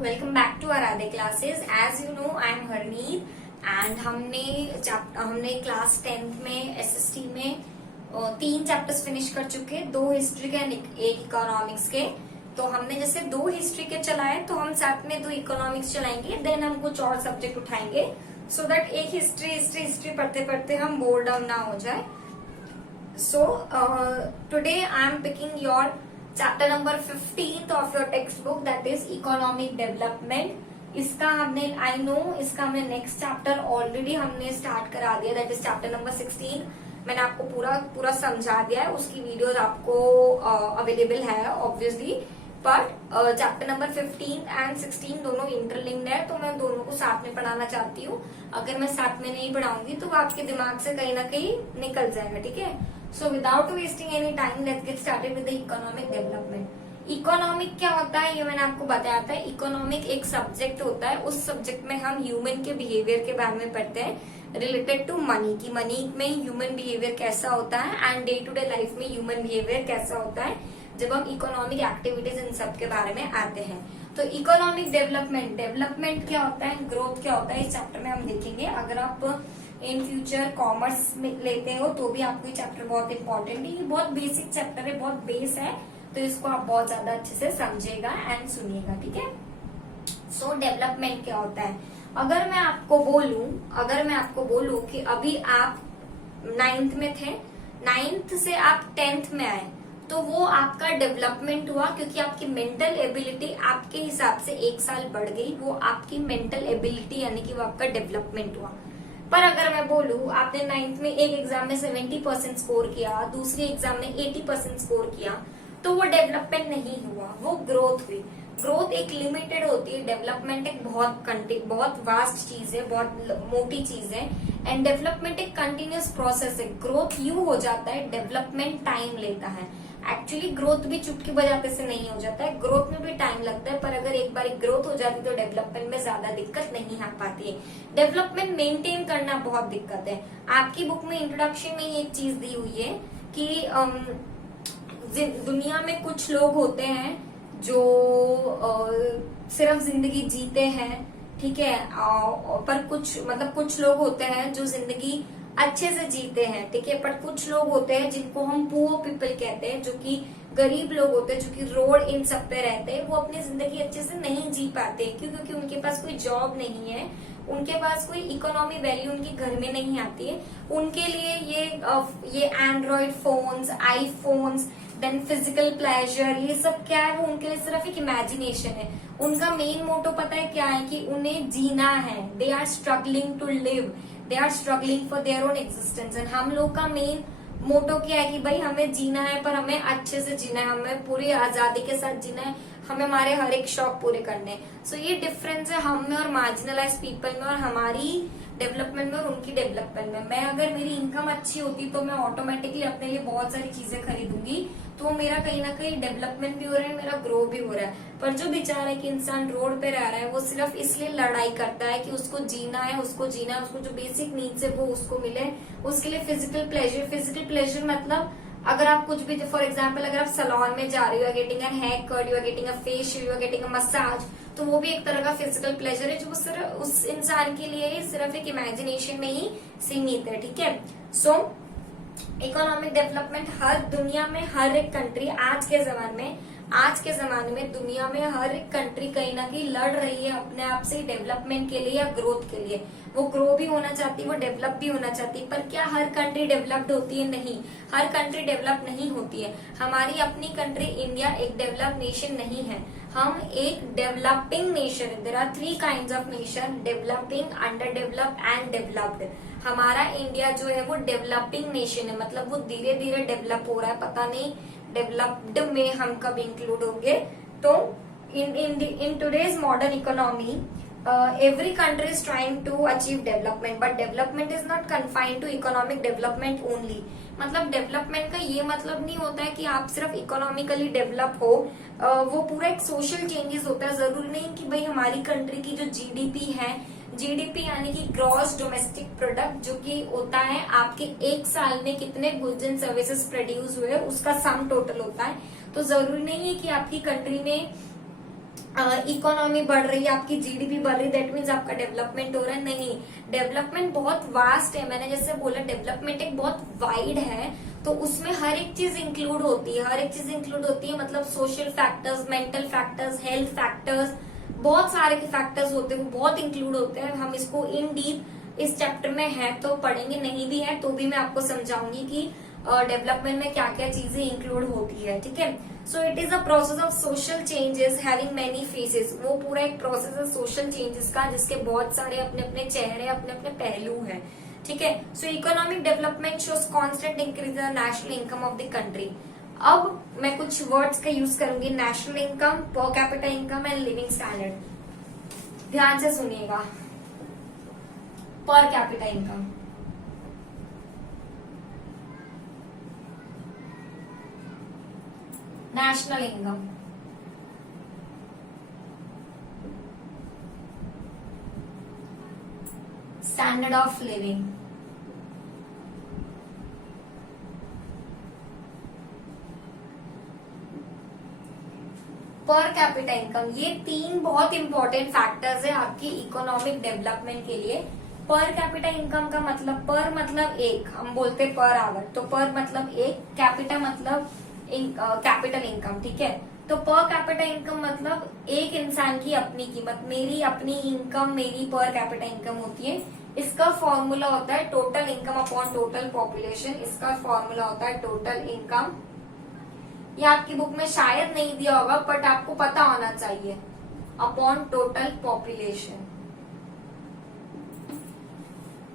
Welcome back to Aaradhe classes. As you know I am Harneet and हमने class 10th में SST में 3 chapters finish कर चुके, 2 हिस्ट्री के एंड 1 इकोनॉमिक्स के। तो हमने जैसे 2 हिस्ट्री के चलाए तो हम साथ में 2 इकोनॉमिक्स चलाएंगे, देन हम कुछ और सब्जेक्ट उठाएंगे सो दैट एक हिस्ट्री पढ़ते पढ़ते हम बोर डाउन ना हो जाए। So today I am picking your chapter number 15th of your text book, that is economic development. इसका हमने नेक्स्ट चैप्टर ऑलरेडी हमने स्टार्ट करा दिया, दैट इज चैप्टर नंबर 16। मैंने आपको पूरा समझा दिया है, उसकी वीडियोस आपको अवेलेबल है obviously. But chapter number 15 and 16 दोनों इंटरलिंक्ड है, तो मैं दोनों को साथ में पढ़ाना चाहती हूँ। अगर मैं साथ में नहीं पढ़ाऊंगी तो वो आपके दिमाग से कहीं ना कहीं निकल जाएगा, ठीक है। So without wasting any time let's get started with the economic development. Economic क्या होता है ये मैंने आपको बताया था। इकोनॉमिक एक सब्जेक्ट होता है, उस सब्जेक्ट में हम ह्यूमन के बिहेवियर के बारे में पढ़ते हैं रिलेटेड टू मनी, की मनी में ह्यूमन बिहेवियर कैसा होता है and day to day life में ह्यूमन बिहेवियर कैसा होता है जब हम इकोनॉमिक एक्टिविटीज इन सब के बारे में आते हैं। तो इकोनॉमिक डेवलपमेंट क्या होता है, ग्रोथ क्या होता है, इस चैप्टर में हम देखेंगे। अगर आप इन फ्यूचर कॉमर्स में लेते हो तो भी आपको ये चैप्टर बहुत इंपॉर्टेंट है। ये बहुत बेसिक चैप्टर है, बहुत बेस है, तो इसको आप बहुत ज्यादा अच्छे से समझिएगा एंड सुनिएगा, ठीक है। सो डेवलपमेंट क्या होता है, अगर मैं आपको बोलूं कि अभी आप 9th में थे, 9th से आप 10th में आए तो वो आपका डेवलपमेंट हुआ, क्योंकि आपकी मेंटल एबिलिटी आपके हिसाब से 1 साल बढ़ गई। वो आपकी मेंटल एबिलिटी यानी कि वो आपका डेवलपमेंट हुआ। पर अगर मैं बोलूं आपने 9th में एक एग्जाम में 70% स्कोर किया, दूसरी एग्जाम में 80% स्कोर किया, तो वो डेवलपमेंट नहीं हुआ, वो ग्रोथ हुई। ग्रोथ एक लिमिटेड होती है, डेवलपमेंट एक बहुत वास्ट चीज है, बहुत मोटी चीज है। एंड डेवलपमेंट एक कंटिन्यूस प्रोसेस है। ग्रोथ यूं हो जाता है, डेवलपमेंट टाइम लेता है। एक्चुअली ग्रोथ भी चुटकी बजाते से नहीं हो जाता है, ग्रोथ में भी टाइम लगता है, पर अगर एक बार ग्रोथ हो जाती है तो डेवलपमेंट में ज्यादा दिक्कत नहीं आ पाती है। डेवलपमेंट मेंटेन करना बहुत दिक्कत है। आपकी बुक में इंट्रोडक्शन में एक चीज दी हुई है कि दुनिया में कुछ लोग होते हैं जो सिर्फ जिंदगी जीते हैं, ठीक है, पर कुछ लोग होते हैं जो जिंदगी अच्छे से जीते हैं, ठीक है। पर कुछ लोग होते हैं जिनको हम पुअर पीपल कहते हैं, जो कि गरीब लोग होते हैं, जो कि रोड इन सब पे रहते हैं। वो अपनी जिंदगी अच्छे से नहीं जी पाते, क्योंकि उनके पास कोई जॉब नहीं है, उनके पास कोई इकोनॉमी वैल्यू उनके घर में नहीं आती है। उनके लिए ये android phones, iPhones, then physical pleasure, ये सब क्या है, वो उनके लिए सिर्फ एक इमेजिनेशन है। उनका मेन मोटो पता है क्या है, कि उन्हें जीना है। They are struggling to live, they are struggling for their own existence. And हम लोग का मेन मोटो क्या है कि भाई हमें जीना है, पर हमें अच्छे से जीना है, हमें पूरी आजादी के साथ जीना है, हमें हमारे हर एक शौक पूरे करने हैं। सो ये डिफरेंस है हम में और मार्जिनलाइज पीपल में, और हमारी डेवलपमेंट में और उनकी डेवलपमेंट में। मैं अगर मेरी इनकम अच्छी होती तो मैं ऑटोमेटिकली अपने लिए बहुत सारी चीजें खरीदूंगी, तो मेरा कहीं ना कहीं डेवलपमेंट भी हो रहा है, मेरा ग्रो भी हो रहा है। पर जो बेचारा कि इंसान रोड पे रह रहा है, वो सिर्फ इसलिए लड़ाई करता है कि उसको जीना है, उसको जो बेसिक नीड्स है वो उसको मिले। उसके लिए फिजिकल प्लेजर मतलब अगर आप कुछ भी, फॉर एग्जाम्पल अगर आप सैलून में जा रहे हो, getting a hair cut, you are getting a facial, you are getting a massage, तो वो भी एक तरह का फिजिकल प्लेजर है, जो सिर्फ उस इंसान के लिए सिर्फ एक इमेजिनेशन में ही सीमित है, ठीक है। सो इकोनॉमिक डेवलपमेंट हर दुनिया में हर एक कंट्री आज के जमाने में दुनिया में हर एक कंट्री कहीं ना कहीं लड़ रही है अपने आप से डेवलपमेंट के लिए या ग्रोथ के लिए। वो ग्रो भी होना चाहती है, वो डेवलप भी होना चाहती है। पर क्या हर कंट्री डेवलप्ड होती है? नहीं, हर कंट्री डेवलप नहीं होती है। हमारी अपनी कंट्री इंडिया एक डेवलप नेशन नहीं है, हम एक डेवलपिंग नेशन है। There are 3 kinds of nation, developing, under develop and developed. हमारा इंडिया जो है वो डेवलपिंग नेशन है, मतलब वो धीरे धीरे डेवलप हो रहा है, पता नहीं डेवलप्ड में हम कब इंक्लूड होंगे। तो in today's modern economy every country is trying to achieve development, but development is not confined to economic development only. मतलब डेवलपमेंट का ये मतलब नहीं होता है कि आप सिर्फ इकोनॉमिकली डेवलप हो, वो पूरा एक सोशल चेंजेस होता है। जरूरी नहीं कि भाई हमारी कंट्री की जो जीडीपी है, जीडीपी यानी कि ग्रॉस डोमेस्टिक प्रोडक्ट, जो कि होता है आपके 1 साल में कितने गुड्स एंड सर्विसेज प्रोड्यूस हुए, उसका सम टोटल होता है। तो जरूरी नहीं है कि आपकी कंट्री में इकोनॉमी बढ़ रही है, आपकी जीडीपी बढ़ रही है, दैट मीन्स आपका डेवलपमेंट हो रहा है। नहीं, डेवलपमेंट बहुत वास्ट है। मैंने जैसे बोला डेवलपमेंट एक बहुत वाइड है, तो उसमें हर एक चीज इंक्लूड होती है, हर एक चीज इंक्लूड होती है। मतलब social factors, mental factors, health factors, बहुत सारे के फैक्टर्स होते हैं, वो बहुत इंक्लूड होते हैं। हम इसको इन डीप इस चैप्टर में है तो पढ़ेंगे, नहीं भी है तो भी मैं आपको समझाऊंगी कि डेवलपमेंट में क्या क्या चीजें इंक्लूड होती है। ठीक है, so it is a process of social changes having many faces. वो पूरा एक प्रोसेस है सोशल चेंजेस का, जिसके बहुत सारे अपने अपने चेहरे, अपने अपने पहलू हैं। ठीक है, सो economic development shows constant increase in the national income of the country. अब मैं कुछ वर्ड्स का यूज करूंगी, national income, per capita income and living standard. ध्यान से सुनिएगा। Per capita income, national income, standard of living, per capita income. ये तीन बहुत इंपॉर्टेंट फैक्टर्स है आपकी इकोनॉमिक डेवलपमेंट के लिए। पर कैपिटा इनकम का मतलब, पर मतलब एक, हम बोलते पर आवर, तो पर मतलब एक, कैपिटा मतलब कैपिटल इनकम। ठीक है, तो पर कैपिटा इनकम मतलब एक इंसान की अपनी कीमत, मेरी अपनी इनकम मेरी पर कैपिटा इनकम होती है। इसका फॉर्मूला होता है total income upon total population. इसका फॉर्मूला होता है टोटल इनकम। ये आपकी बुक में शायद नहीं दिया होगा, बट आपको पता होना चाहिए, upon total population.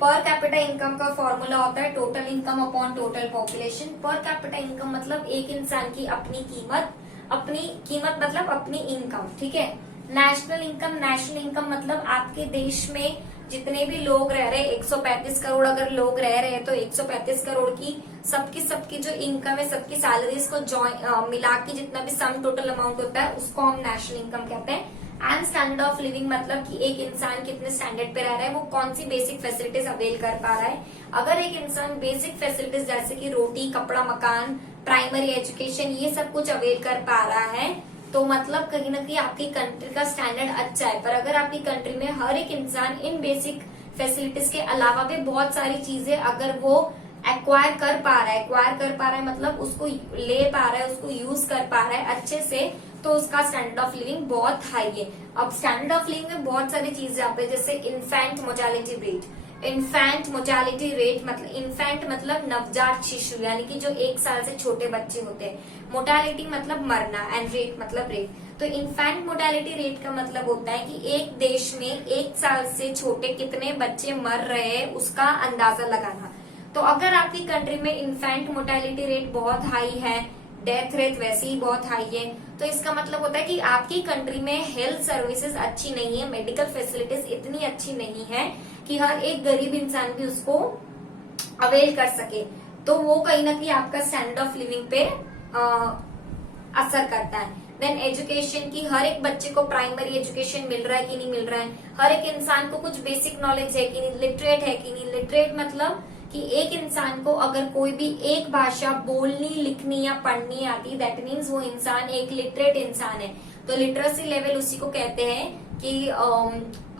Per capita income का फॉर्मूला होता है total income upon total population. Per capita income मतलब एक इंसान की अपनी कीमत, अपनी कीमत मतलब अपनी इनकम। ठीक है, नेशनल इनकम, नेशनल इनकम मतलब आपके देश में जितने भी लोग रह रहे, 135 करोड़ अगर लोग रह रहे हैं, तो 135 करोड़ की सबकी जो इनकम है, सबकी सैलरीज को मिला के जितना भी सम टोटल अमाउंट होता है, उसको हम नेशनल इनकम कहते हैं। एंड स्टैंडर्ड ऑफ लिविंग मतलब कि एक इंसान कितने स्टैंडर्ड पे रह रहा है, वो कौन सी बेसिक फैसिलिटीज अवेल कर पा रहा है। अगर एक इंसान बेसिक फैसिलिटीज जैसे कि रोटी, कपड़ा, मकान, प्राइमरी एजुकेशन, ये सब कुछ अवेल कर पा रहा है, तो मतलब कहीं ना कहीं आपकी कंट्री का स्टैंडर्ड अच्छा है। पर अगर आपकी कंट्री में हर एक इंसान इन बेसिक फैसिलिटीज के अलावा भी बहुत सारी चीजें अगर वो एक्वायर कर पा रहा है मतलब उसको ले पा रहा है, उसको यूज कर पा रहा है अच्छे से, तो उसका स्टैंडर्ड ऑफ लिविंग बहुत हाई है। अब स्टैंडर्ड ऑफ लिविंग में बहुत सारी चीजें आती है, जैसे infant mortality rate. Infant mortality rate मतलब, इन्फेंट मतलब नवजात शिशु, यानी कि जो 1 साल से छोटे बच्चे होते हैं। मोर्टेलिटी मतलब मरना, एंड रेट मतलब रेट। तो इन्फेंट मोर्टेलिटी रेट का मतलब होता है कि एक देश में 1 साल से छोटे कितने बच्चे मर रहे हैं, उसका अंदाजा लगाना। तो अगर आपकी कंट्री में इन्फेंट मोर्टेलिटी रेट बहुत हाई है, डेथ रेट वैसे ही बहुत हाई है, तो इसका मतलब होता है कि आपकी कंट्री में हेल्थ सर्विसेज अच्छी नहीं है, मेडिकल फैसिलिटीज इतनी अच्छी नहीं है कि हर एक गरीब इंसान भी उसको अवेल कर सके। तो वो कहीं ना कहीं आपका स्टैंडर्ड ऑफ लिविंग पे असर करता है। देन एजुकेशन की, हर एक बच्चे को प्राइमरी एजुकेशन मिल रहा है कि नहीं मिल रहा है, हर एक इंसान को कुछ बेसिक नॉलेज है कि नहीं, लिटरेट है कि नहीं। लिटरेट मतलब कि एक इंसान को अगर कोई भी एक भाषा बोलनी, लिखनी या पढ़नी आती, दैट मीन्स वो इंसान एक लिटरेट इंसान है। तो लिटरेसी लेवल उसी को कहते हैं कि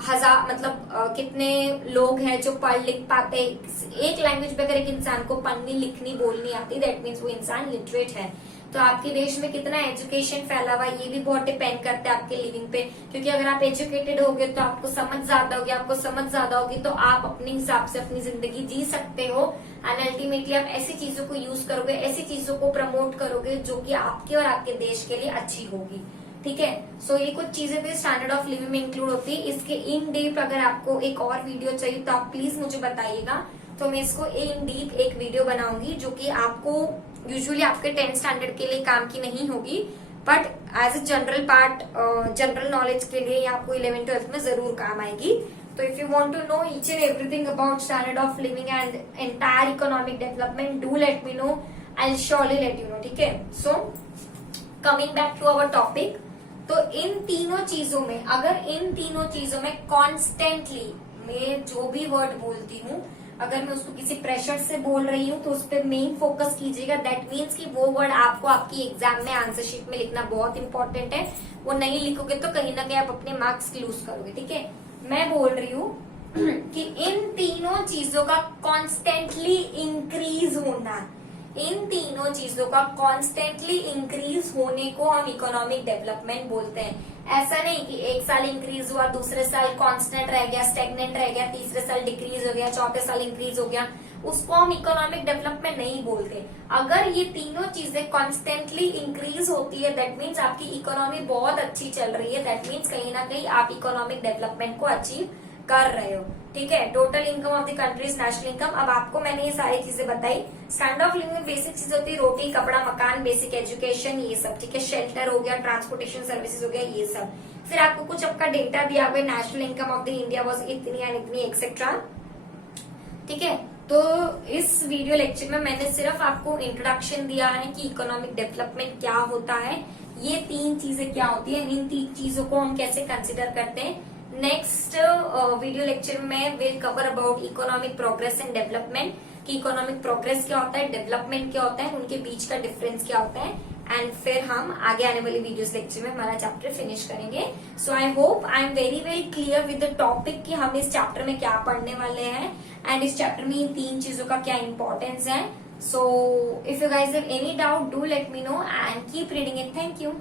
हजार मतलब कितने लोग हैं जो पढ़ लिख पाते हैं। एक लैंग्वेज पे अगर एक इंसान को पढ़नी, लिखनी, बोलनी आती, दैट मीन्स वो इंसान लिटरेट है। तो आपके देश में कितना एजुकेशन फैला हुआ है, ये भी बहुत डिपेंड करता है आपके लिविंग पे। क्योंकि अगर आप एजुकेटेड होगे तो आपको समझ ज्यादा होगी, आपको समझ ज्यादा होगी तो आप अपने हिसाब से अपनी जिंदगी जी सकते हो। एंड अल्टीमेटली आप ऐसी चीजों को यूज करोगे, ऐसी चीजों को प्रमोट करोगे जो कि आपके और आपके देश के लिए अच्छी होगी। ठीक है, सो ये कुछ चीजें भी स्टैंडर्ड ऑफ लिविंग में इंक्लूड होती है। इसके इन डीप अगर आपको एक और वीडियो चाहिए तो आप प्लीज मुझे बताइएगा, तो मैं इसको इन डीप एक वीडियो बनाऊंगी जो कि आपको यूजुअली आपके 10th स्टैंडर्ड के लिए काम की नहीं होगी, but as a general part, general knowledge के लिए आपको 11th 12th में जरूर काम आएगी। तो if you want to know each and everything about standard of living and entire economic development, do let me know, I will surely let you know. ठीक है, so coming back to our topic, तो इन तीनों चीजों में, अगर इन तीनों चीजों में कॉन्स्टेंटली मैं जो भी वर्ड बोलती हूँ अगर मैं उसको किसी प्रेशर से बोल रही हूँ तो उस पर मेन फोकस कीजिएगा। दैट मीन्स कि वो वर्ड आपको आपकी एग्जाम में आंसर शीट में लिखना बहुत इंपॉर्टेंट है। वो नहीं लिखोगे तो कहीं ना कहीं आप अपने मार्क्स लूज करोगे। ठीक है, मैं बोल रही हूँ कि इन तीनों चीजों का कॉन्स्टेंटली इंक्रीज होना, इन तीनों चीजों का कॉन्स्टेंटली इंक्रीज होने को हम इकोनॉमिक डेवलपमेंट बोलते हैं। ऐसा नहीं कि एक साल इंक्रीज हुआ, दूसरे साल कांस्टेंट रह गया, स्टेगनेंट रह गया, तीसरे साल डिक्रीज हो गया, चौथे साल इंक्रीज हो गया, उसको हम इकोनॉमिक डेवलपमेंट नहीं बोलते। अगर ये तीनों चीजें कॉन्स्टेंटली इंक्रीज होती है दैट मीन्स आपकी इकोनॉमी बहुत अच्छी चल रही है। दैट मीन्स कहीं ना कहीं आप इकोनॉमिक डेवलपमेंट को अचीव कर रहे हो। ठीक है, total income of the countries national income. अब आपको मैंने ये सारी चीजें बताई। स्टैंडर्ड ऑफ लिविंग में बेसिक चीज होती है रोटी, कपड़ा, मकान, बेसिक एजुकेशन, ये सब। ठीक है, शेल्टर हो गया, ट्रांसपोर्टेशन सर्विसेज हो गया, ये सब। फिर आपको कुछ आपका डेटा दिया हुआ, national income of the India was इतनी एंड इतनी एक्सेट्रा। ठीक है, तो इस वीडियो लेक्चर में मैंने सिर्फ आपको इंट्रोडक्शन दिया है कि इकोनॉमिक डेवलपमेंट क्या होता है, ये तीन चीजें क्या होती है, इन तीन चीजों को हम कैसे कंसिडर करते हैं। नेक्स्ट वीडियो लेक्चर में will cover about economic progress and development, कि इकोनॉमिक प्रोग्रेस क्या होता है, डेवलपमेंट क्या होता है, उनके बीच का डिफरेंस क्या होता है। एंड फिर हम आगे आने वाली वीडियोस लेक्चर में हमारा चैप्टर फिनिश करेंगे। So I hope I am very very clear with the topic कि हम इस चैप्टर में क्या पढ़ने वाले हैं एंड इस चैप्टर में इन तीन चीजों का क्या इंपॉर्टेंस है। So if you guys have any doubt do let me no and keep reading it. Thank you.